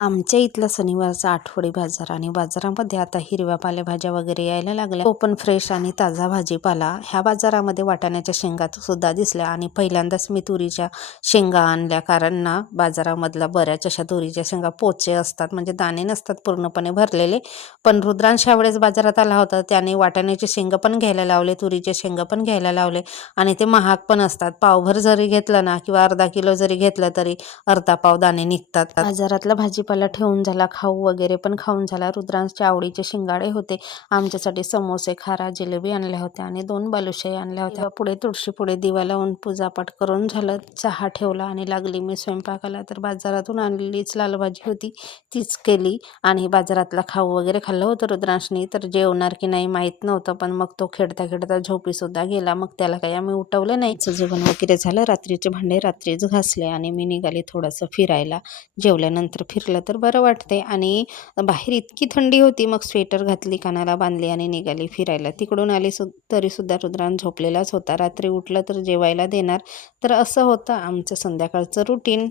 आमच्या इथला शनिवारचा आठवडी बाजार आणि बाजारामध्ये आता हिरव्या पालेभाज्या वगैरे यायला लागल्या, तो पण फ्रेश आणि ताजा भाजीपाला. ह्या बाजारामध्ये वाटाण्याच्या शेंगा सुद्धा दिसल्या आणि पहिल्यांदाच मी तुरीच्या शेंगा आणल्या, कारण ना बाजारामधला बऱ्याच अशा तुरीच्या शेंगा पोचे असतात, म्हणजे दाणे नसतात पूर्णपणे भरलेले. पण रुद्रांश ह्यावेळेस बाजारात आला होता, त्याने वाटाण्याचे शेंगा पण घ्यायला लावले, तुरीचे शेंगा पण घ्यायला लावले आणि ते महाग पण असतात. पावभर जरी घेतलं ना किंवा अर्धा किलो जरी घेतलं तरी अर्धा पाव दाणे निघतात. बाजारातला भाजीपाला ठेवून झाला, खाऊ वगैरे पण खाऊन झाला. रुद्रांशच्या आवडीचे शिंगाडे होते, आमच्यासाठी समोसे, खारा, जिलेबी आणल्या होत्या आणि 2 बालुशाही आणल्या होत्या. पुढे तुळशी पुढे दिवा लावून पूजापाठ करून झालं, चहा ठेवला आणि लागली मी स्वयंपाकाला. तर बाजारातून आणलेलीच लाल भाजी होती, तीच केली आणि बाजारातला खाऊ वगैरे खाल्लं होतं रुद्रांशनी. तर जेवणार की नाही माहीत नव्हतं, पण मग तो खेळता खेळता झोपीसुद्धा गेला. मग त्याला काही आम्ही उठवलं नाही. जेवण वगैरे झालं, रात्रीचे भांडे रात्रीच घासले आणि मी निघाली थोडंसं फिरायला. जेवल्यानंतर फिरलं तर बरं वाटते आणि बाहेर इतकी थंडी होती, मग स्वेटर घातली, कानाला बांधली आणि निघाली फिरायला. तिकडून आली तरीसुद्धा रुद्रांश झोपलेलाच होता. रात्री उठलं तर जेवायला देणार. तर असं होतं आमचं संध्याकाळचं रुटीन.